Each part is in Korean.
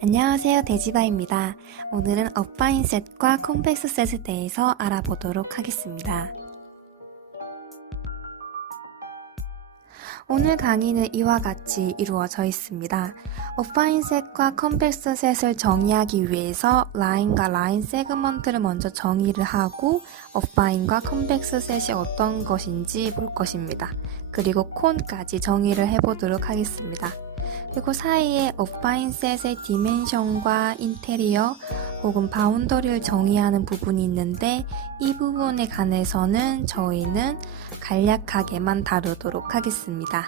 안녕하세요, 데지바입니다. 오늘은 어파인 셋과 컴팩스 셋에 대해서 알아보도록 하겠습니다. 오늘 강의는 이와 같이 이루어져 있습니다. 어파인 셋과 컴팩스 셋을 정의하기 위해서 라인과 라인 세그먼트를 먼저 정의를 하고 어파인과 컴팩스 셋이 어떤 것인지 볼 것입니다. 그리고 콘까지 정의를 해보도록 하겠습니다. 그리고 사이에 어파인 셋의 디멘션과 인테리어 혹은 바운더리를 정의하는 부분이 있는데 이 부분에 관해서는 저희는 간략하게만 다루도록 하겠습니다.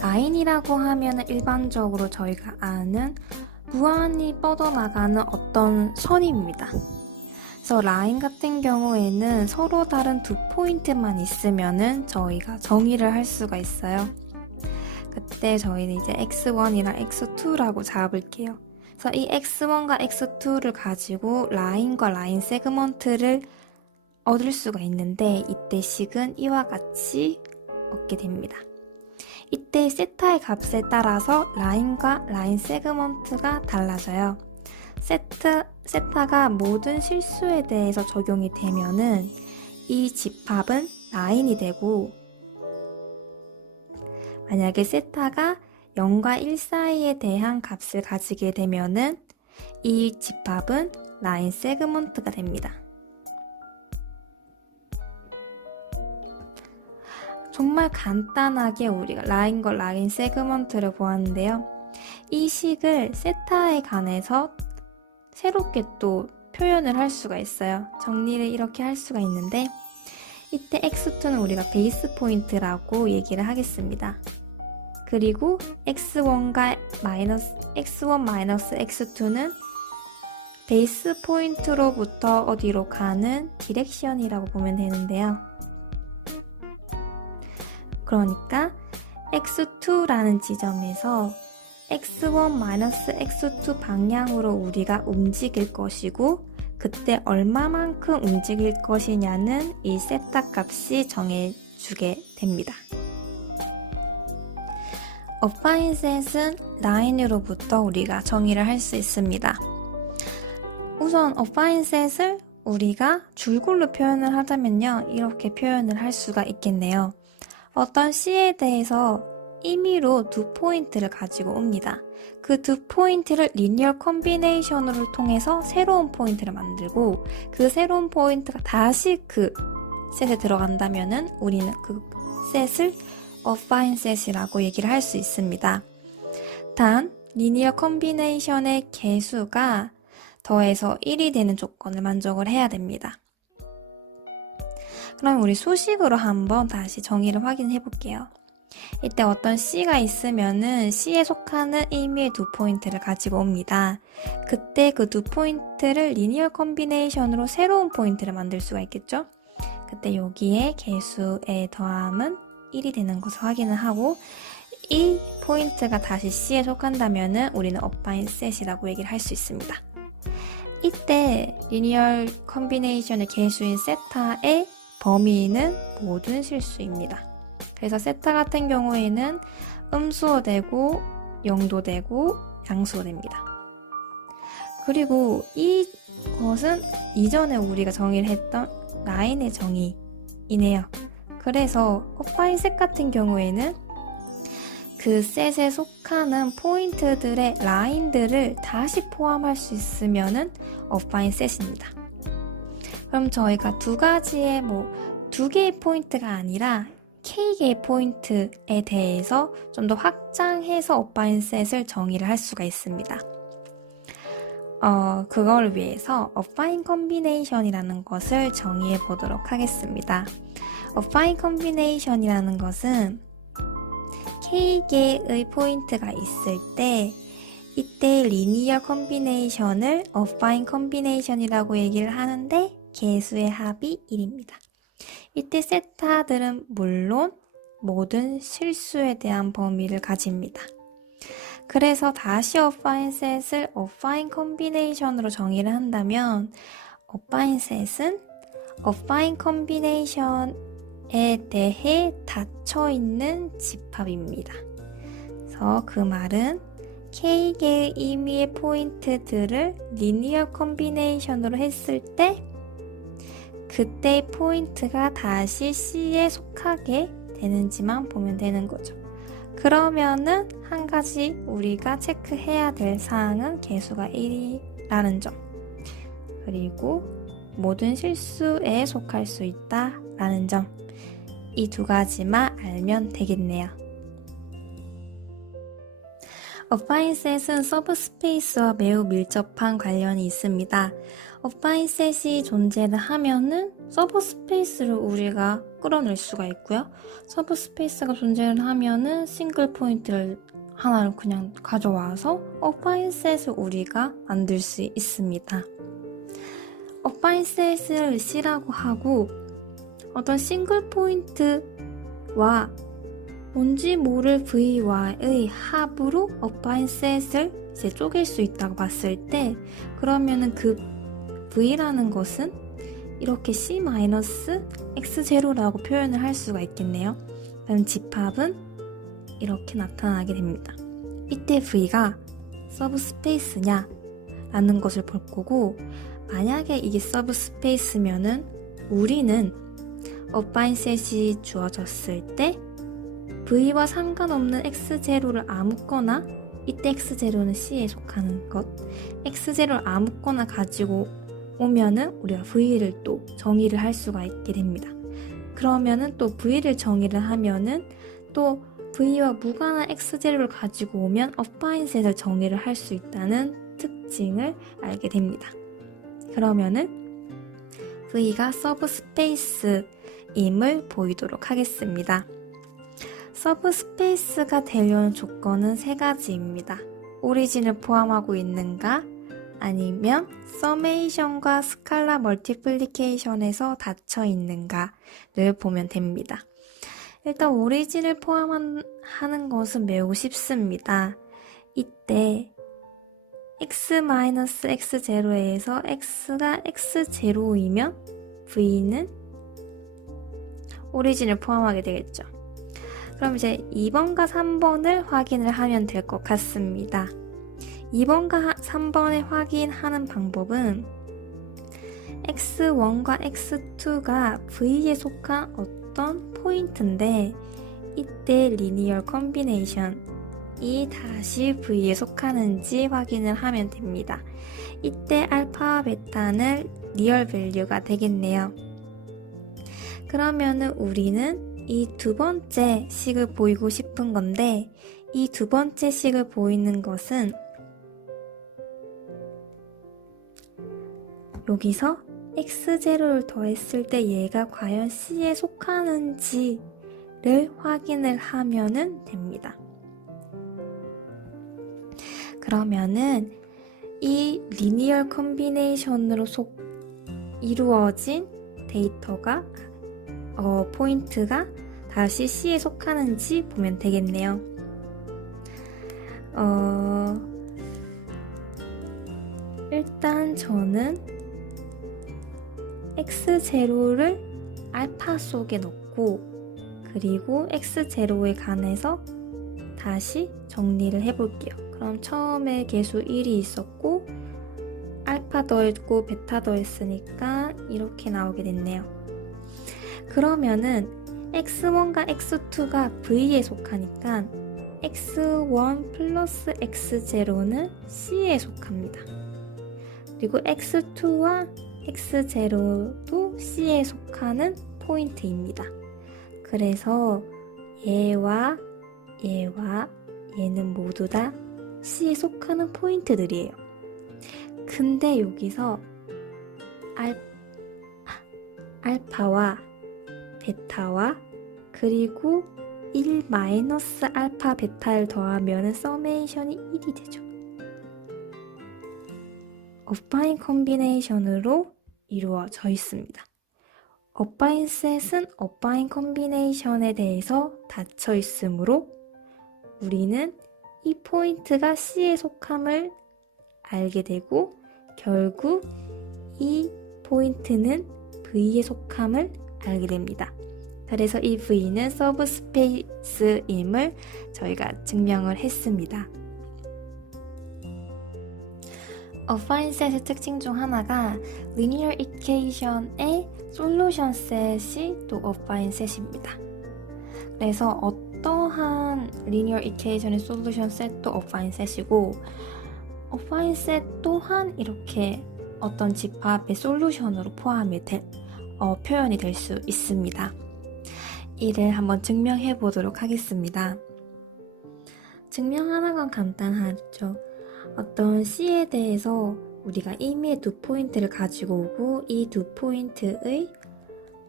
라인이라고 하면 일반적으로 저희가 아는 무한히 뻗어나가는 어떤 선입니다. 그래서 라인 같은 경우에는 서로 다른 두 포인트만 있으면은 저희가 정의를 할 수가 있어요. 그때 저희는 이제 x1이랑 x2라고 잡을게요. 그래서 이 x1과 x2를 가지고 라인과 라인 세그먼트를 얻을 수가 있는데 이때 식은 이와 같이 얻게 됩니다. 이때 세타의 값에 따라서 라인과 라인 세그먼트가 달라져요. 세타가 모든 실수에 대해서 적용이 되면은 이 집합은 라인이 되고, 만약에 세타가 0과 1 사이에 대한 값을 가지게 되면은 이 집합은 라인 세그먼트가 됩니다. 정말 간단하게 우리가 라인과 라인 세그먼트를 보았는데요. 이 식을 세타에 관해서 새롭게 또 표현을 할 수가 있어요. 정리를 이렇게 할 수가 있는데 이때 x2는 우리가 베이스 포인트라고 얘기를 하겠습니다. 그리고 x1과 x1 x2는 베이스 포인트로부터 어디로 가는 디렉션이라고 보면 되는데요. 그러니까 x2라는 지점에서 x1 x2 방향으로 우리가 움직일 것이고 그때 얼마만큼 움직일 것이냐는 이 세타 값이 정해주게 됩니다. 어파인 셋은 라인으로부터 우리가 정의를 할 수 있습니다. 우선 어파인 셋을 우리가 줄골로 표현을 하자면요. 이렇게 표현을 할 수가 있겠네요. 어떤 C에 대해서 임의로 두 포인트를 가지고 옵니다. 그 두 포인트를 리니어 컴비네이션을 통해서 새로운 포인트를 만들고 그 새로운 포인트가 다시 그 셋에 들어간다면은 우리는 그 셋을 어파인 셋이라고 얘기를 할 수 있습니다. 단 리니어 컴비네이션의 개수가 더해서 1이 되는 조건을 만족을 해야 됩니다. 그럼 우리 수식으로 한번 다시 정의를 확인해 볼게요. 이때 어떤 C가 있으면은 C에 속하는 임의의 두 포인트를 가지고 옵니다. 그때 그 두 포인트를 리니어 컴비네이션으로 새로운 포인트를 만들 수가 있겠죠? 그때 여기에 개수의 더함은 1이 되는 것을 확인을 하고 이 포인트가 다시 C에 속한다면은 우리는 어파인 셋이라고 얘기를 할 수 있습니다. 이때 리니어 컴비네이션의 개수인 세타의 범위는 모든 실수입니다. 그래서 세타 같은 경우에는 음수어 되고 0도 되고 양수어 됩니다. 그리고 이것은 이전에 우리가 정의를 했던 라인의 정의이네요. 그래서 어파인 셋 같은 경우에는 그 셋에 속하는 포인트들의 라인들을 다시 포함할 수 있으면은 어파인 셋입니다. 그럼 저희가 두 개의 포인트가 아니라 K개의 포인트에 대해서 좀 더 확장해서 어파인 셋을 정의를 할 수가 있습니다. 그걸 위해서 어파인 컴비네이션이라는 것을 정의해 보도록 하겠습니다. 어파인 컴비네이션이라는 것은 K개의 포인트가 있을 때 이때 리니어 컴비네이션을 어파인 컴비네이션이라고 얘기를 하는데 개수의 합이 1입니다. 이때 세타들은 물론 모든 실수에 대한 범위를 가집니다. 그래서 다시 어파인 셋을 어파인 컴비네이션으로 정의를 한다면 어파인 셋은 어파인 컨비네이션에 대해 닫혀있는 집합입니다. 그래서 그 말은 K개의 임의의 포인트들을 리니어 컨비네이션으로 했을 때 그때의 포인트가 다시 C에 속하게 되는지만 보면 되는 거죠. 그러면은 한 가지 우리가 체크해야 될 사항은 개수가 1이라는 점, 그리고 모든 실수에 속할 수 있다라는 점, 이 두 가지만 알면 되겠네요. 어파인 셋은 서브스페이스와 매우 밀접한 관련이 있습니다. 어파인 셋이 존재를 하면은 서브스페이스를 우리가 끌어낼 수가 있고요. 서브스페이스가 존재를 하면은 싱글 포인트를 하나를 그냥 가져와서 어파인 셋을 우리가 만들 수 있습니다. 어파인 셋을 C라고 하고 어떤 싱글 포인트와 뭔지 모를 V와의 합으로 어파인 셋을 이제 쪼갤 수 있다고 봤을 때, 그러면은 그 V라는 것은 이렇게 C-X0라고 표현을 할 수가 있겠네요. 그럼 집합은 이렇게 나타나게 됩니다. 이때 V가 서브스페이스냐 라는 것을 볼 거고, 만약에 이게 서브스페이스면은 우리는 어파인 셋이 주어졌을 때 V와 상관없는 X0를 아무거나, 이때 X0는 C에 속하는 것, X0를 아무거나 가지고 오면은 우리가 V를 또 정의를 할 수가 있게 됩니다. 그러면은 또 V를 정의를 하면은 또 V와 무관한 X0를 가지고 오면 어파인 셋을 정의를 할 수 있다는 특징을 알게 됩니다. 그러면은 V가 서브스페이스임을 보이도록 하겠습니다. 서브스페이스가 되려는 조건은 세 가지입니다. 오리진을 포함하고 있는가, 아니면 서메이션과 스칼라 멀티플리케이션에서 닫혀 있는가를 보면 됩니다. 일단 오리진을 포함하는 것은 매우 쉽습니다. 이때 x-x0에서 x가 x0이면 v는 오리진을 포함하게 되겠죠. 그럼 이제 2번과 3번을 확인을 하면 될 것 같습니다. 2번과 3번을 확인하는 방법은 x1과 x2가 v에 속한 어떤 포인트인데, 이때 리니얼 컨비네이션이 다시 v에 속하는지 확인을 하면 됩니다. 이때 알파와 베타는 리얼 밸류가 되겠네요. 그러면은 우리는 이 두 번째 식을 보이고 싶은 건데, 이 두 번째 식을 보이는 것은 여기서 x0를 더했을 때 얘가 과연 C에 속하는지를 확인을 하면은 됩니다. 그러면은 이 리니얼 컨비네이션으로 이루어진 데이터가 포인트가 다시 C에 속하는지 보면 되겠네요. 일단 저는 x0를 알파 속에 넣고, 그리고 x0에 관해서 다시 정리를 해볼게요. 그럼 처음에 개수 1이 있었고 알파 더했고 베타 더했으니까 이렇게 나오게 됐네요. 그러면은 x1과 x2가 v에 속하니까 x1 플러스 x0는 C에 속합니다. 그리고 x2와 x0도 C에 속하는 포인트입니다. 그래서 얘와 얘는 모두 다 C에 속하는 포인트들이에요. 근데 여기서 알파와 베타와 그리고 1 마이너스 알파 베타를 더하면 서메이션이 1이 되죠. 어파인 컨비네이션으로 이루어져 있습니다. 어파인 셋은 어파인 컨비네이션에 대해서 닫혀 있으므로 우리는 이 포인트가 C에 속함을 알게 되고, 결국 이 포인트는 V에 속함을 알게 됩니다. 그래서 이 V는 서브스페이스임을 저희가 증명을 했습니다. 어파인 셋의 특징 중 하나가 리니어 이퀘이션의 솔루션 셋이 또 어파인 셋입니다. 그래서 어떠한 리니어 이퀘이션의 솔루션 셋도 어파인 셋이고 어파인 셋 또한 이렇게 어떤 집합의 솔루션으로 표현이 될 수 있습니다. 이를 한번 증명해 보도록 하겠습니다. 증명하는 건 간단하죠. 어떤 C에 대해서 우리가 임의의 두 포인트를 가지고 오고 이 두 포인트의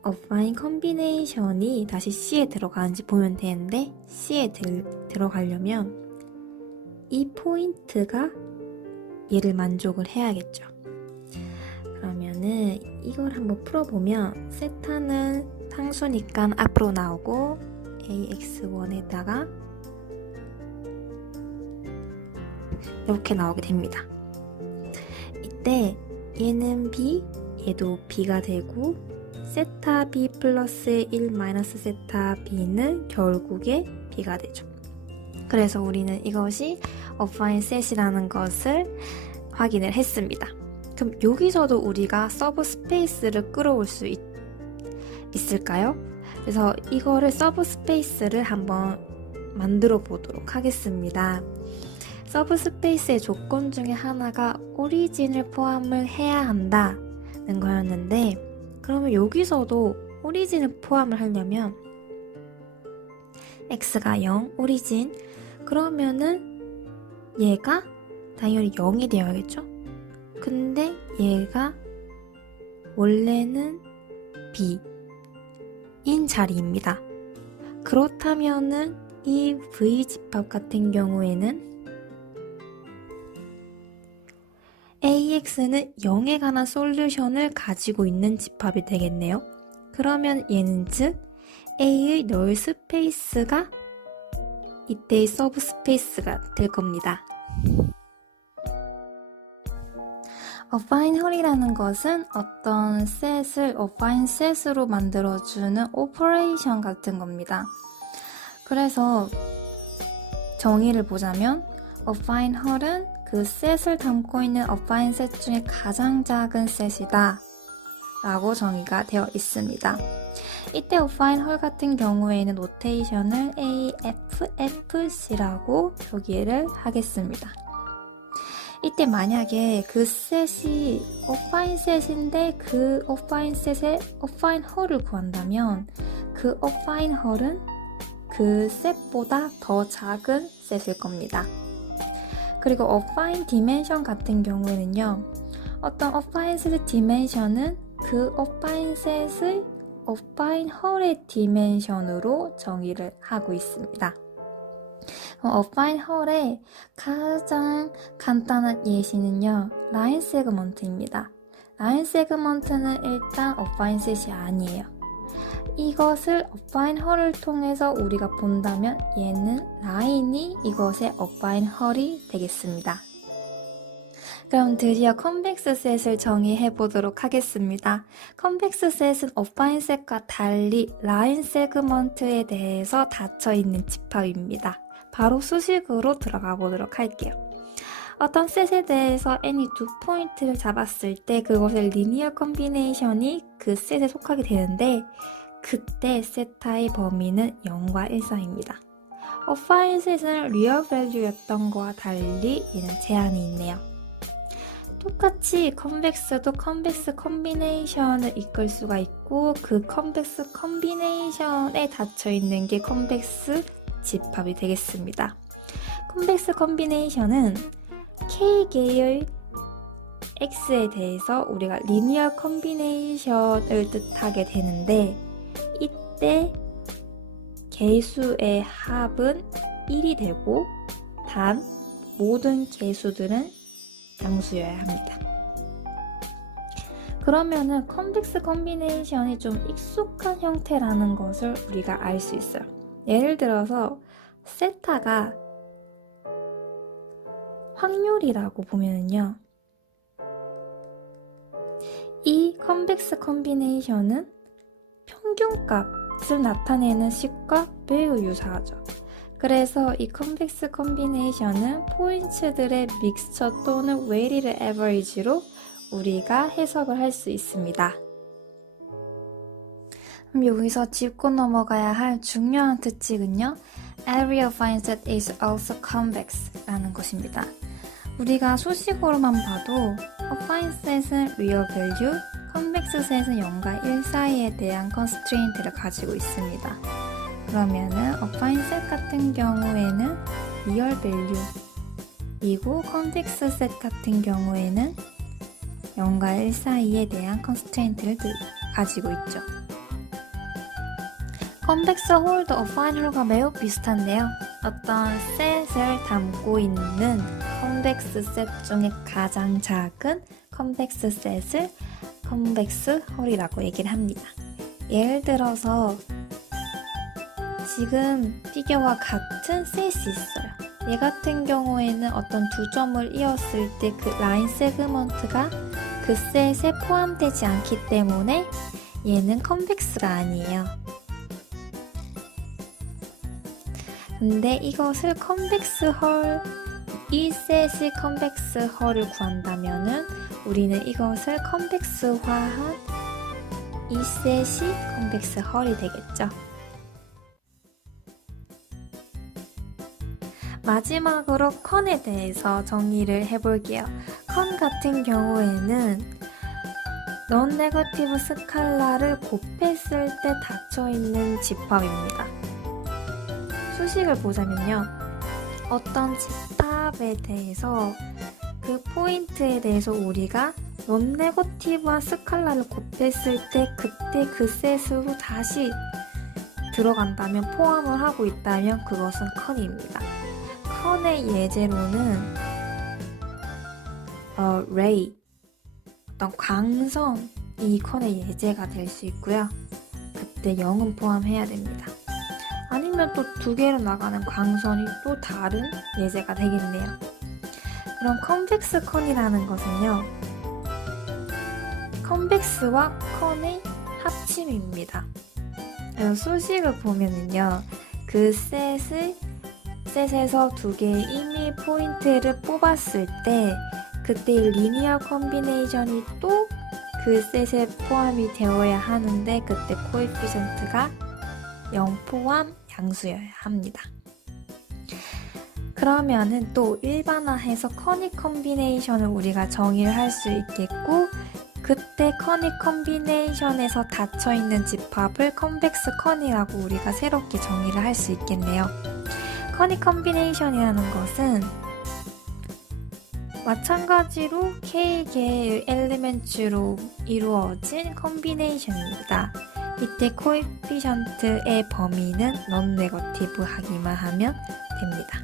어파인 컨비네이션이 다시 C에 들어가는지 보면 되는데 C에 들어가려면 이 포인트가 얘를 만족을 해야겠죠. 그러면은 이걸 한번 풀어보면 세타는 상수니까 앞으로 나오고 AX1에다가 이렇게 나오게 됩니다. 이때 얘는 B, 얘도 B가 되고 세타 B 플러스 1 마이너스 세타 B는 결국에 B가 되죠. 그래서 우리는 이것이 어파인 셋이라는 것을 확인을 했습니다. 그럼 여기서도 우리가 서브스페이스를 끌어올 수 있을까요? 그래서 이거를 서브스페이스를 한번 만들어 보도록 하겠습니다. 서브스페이스의 조건 중에 하나가 오리진을 포함을 해야 한다는 거였는데 그러면 여기서도 오리진을 포함을 하려면 x가 0, 오리진 그러면은 얘가 당연히 0이 되어야겠죠? 근데 얘가 원래는 B인 자리입니다. 그렇다면은 이 V집합 같은 경우에는 AX는 0에 관한 솔루션을 가지고 있는 집합이 되겠네요. 그러면 얘는 즉 A의 널 스페이스가 이때의 서브 스페이스가 될 겁니다. 어파인 홀이라는 것은 어떤 셋을 어파인 셋으로 만들어주는 오퍼레이션 같은 겁니다. 그래서 정의를 보자면 어파인 홀은 그 셋을 담고 있는 어파인 셋 중에 가장 작은 셋이다 라고 정의가 되어 있습니다. 이때 어파인 홀 같은 경우에는 노테이션을 AFFC라고 표기를 하겠습니다. 이때 만약에 그 셋이 어파인 셋인데 그 어파인 셋의 어파인 홀을 구한다면 그 어파인 홀은 그 셋보다 더 작은 셋일 겁니다. 그리고 어파인 디멘션 같은 경우에는요. 어떤 어파인 셋의 디멘션은 그 어파인 셋의 어파인 홀의 디멘션으로 정의를 하고 있습니다. 어파인 홀의 가장 간단한 예시는요. 라인 세그먼트입니다. 라인 세그먼트는 일단 어파인 셋이 아니에요. 이것을 어파인 홀을 통해서 우리가 본다면 얘는 라인이 이것의 어파인 홀이 되겠습니다. 그럼 드디어 컨벡스 셋을 정의해 보도록 하겠습니다. 컨벡스 셋은 어파인 셋과 달리 라인 세그먼트에 대해서 닫혀있는 집합입니다. 바로 수식으로 들어가 보도록 할게요. 어떤 셋에 대해서 n이 두 포인트를 잡았을 때 그것의 리니어 컨비네이션이 그 셋에 속하게 되는데 그때 세타의 범위는 0과 1 사이입니다. 어파인 셋은 리얼 밸류였던 거와 달리 얘는 제한이 있네요. 똑같이 컨벡스도 컨벡스 컨비네이션을 이끌 수가 있고 그 컨벡스 컨비네이션에 닫혀있는 게 컨벡스 집합이 되겠습니다. 컨벡스 컨비네이션은 K개의 X에 대해서 우리가 리니어 컨비네이션을 뜻하게 되는데 이때 개수의 합은 1이 되고 단 모든 개수들은 양수여야 합니다. 그러면은 컨벡스 컨비네이션이 좀 익숙한 형태라는 것을 우리가 알 수 있어요. 예를 들어서 세타가 확률이라고 보면은요. 이 컨벡스 컨비네이션은 평균값을 나타내는 식과 매우 유사하죠. 그래서 이 컨벡스 컨비네이션은 포인트들의 믹스처 또는 웨이티드 에버리지로 우리가 해석을 할 수 있습니다. 그럼 여기서 짚고 넘어가야 할 중요한 특징은요. Every affine set is also convex 라는 것입니다. 우리가 수식어로만 봐도 affine set은 real value, convex set은 0과 1 사이에 대한 constraint를 가지고 있습니다. 그러면은 affine set 같은 경우에는 real value 그리고 convex set 같은 경우에는 0과 1 사이에 대한 constraint를 가지고 있죠. 컨벡스 홀도 affine 홀과 매우 비슷한데요. 어떤 셋을 담고 있는 컨벡스 셋 중에 가장 작은 컨벡스 셋을 컨벡스 홀이라고 얘기를 합니다. 예를 들어서 지금 피겨와 같은 셋이 있어요. 얘 같은 경우에는 어떤 두 점을 이었을 때 그 라인 세그먼트가 그 셋에 포함되지 않기 때문에 얘는 컨벡스가 아니에요. 근데 이것을 컨벡스 헐, 이 셋이 컨벡스 헐을 구한다면은 우리는 이것을 컨벡스화한 이 셋이 컨벡스 헐이 되겠죠. 마지막으로 컨에 대해서 정의를 해볼게요. 컨 같은 경우에는 넌 네거티브 스칼라를 곱했을 때 닫혀있는 집합입니다. 수식을 보자면요. 어떤 집합에 대해서 그 포인트에 대해서 우리가 넌 네거티브한 스칼라를 곱했을 때 그때 그 셋으로 다시 들어간다면 포함을 하고 있다면 그것은 컨입니다. 컨의 예제로는 레이, 어떤 광선이 컨의 예제가 될 수 있고요. 그때 0은 포함해야 됩니다. 아니면 또 두 개로 나가는 광선이 또 다른 예제가 되겠네요. 그럼 컨벡스 컨이라는 것은요. 컨벡스와 컨의 합침입니다. 수식을 보면은요. 그 셋에서 두 개의 임의 포인트를 뽑았을 때 그때 리니어 컨비네이션이 또 그 셋에 포함이 되어야 하는데 그때 코에피션트가 0 포함 양수여야 합니다. 그러면은 또 일반화해서 커닉 컨비네이션을 우리가 정의를 할 수 있겠고 그때 커닉 컨비네이션에서 닫혀있는 집합을 컨벡스 컨이라고 우리가 새롭게 정의를 할 수 있겠네요. 커닉 컨비네이션이라는 것은 마찬가지로 K개의 엘리멘트로 이루어진 컨비네이션입니다. 이때 코에피션트의 범위는 넌 네거티브 하기만 하면 됩니다.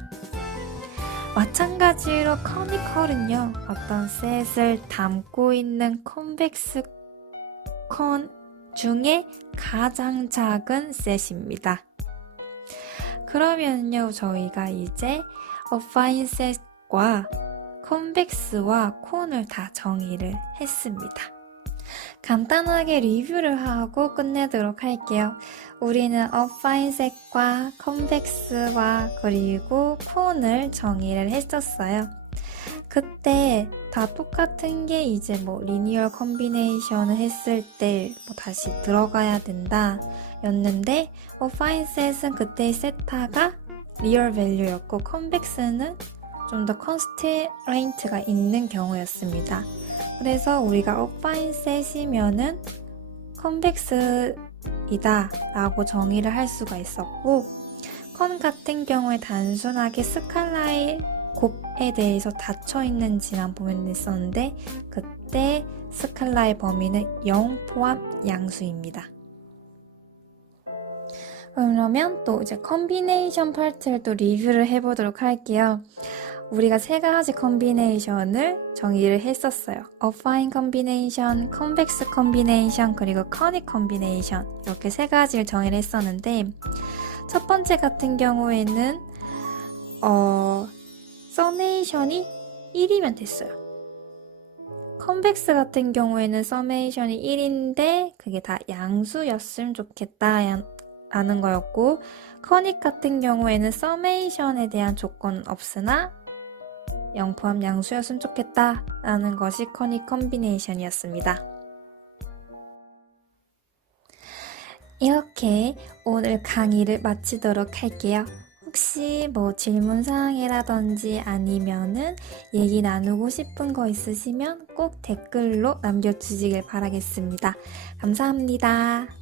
마찬가지로 커니컬은요. 어떤 셋을 담고 있는 컨벡스 컨 중에 가장 작은 셋입니다. 그러면요. 저희가 이제 어파인 셋과 컨벡스와 콘을 다 정의를 했습니다. 간단하게 리뷰를 하고 끝내도록 할게요. 우리는 어파인 셋과 컨벡스와 그리고 콘을 정의를 했었어요. 그때 다 똑같은 게 이제 리니어 컨비네이션을 했을 때 다시 들어가야 된다 였는데 어파인 셋은 그때 세타가 리얼 밸류였고 컨벡스는 좀 더 컨스트레인트가 있는 경우였습니다. 그래서 우리가 어파인 셋이면은 컨벡스이다 라고 정의를 할 수가 있었고 컨 같은 경우에 단순하게 스칼라의 곱에 대해서 닫혀있는지만 보면 됐었는데 그때 스칼라의 범위는 0 포함 양수입니다. 그러면 또 이제 컨비네이션 파트를 또 리뷰를 해보도록 할게요. 우리가 세 가지 컨비네이션을 정의를 했었어요. 어파인 컨비네이션, 컨벡스 컨비네이션, 그리고 커닉 컨비네이션 이렇게 세 가지를 정의를 했었는데 첫 번째 같은 경우에는 서메이션이 1이면 됐어요. 컨벡스 같은 경우에는 서메이션이 1인데 그게 다 양수였으면 좋겠다 라는 거였고, 커닉 같은 경우에는 서메이션에 대한 조건은 없으나 0 포함 양수였으면 좋겠다 라는 것이 커닉 컨비네이션이었습니다. 이렇게 오늘 강의를 마치도록 할게요. 혹시 뭐 질문사항이라든지 아니면은 얘기 나누고 싶은 거 있으시면 꼭 댓글로 남겨주시길 바라겠습니다. 감사합니다.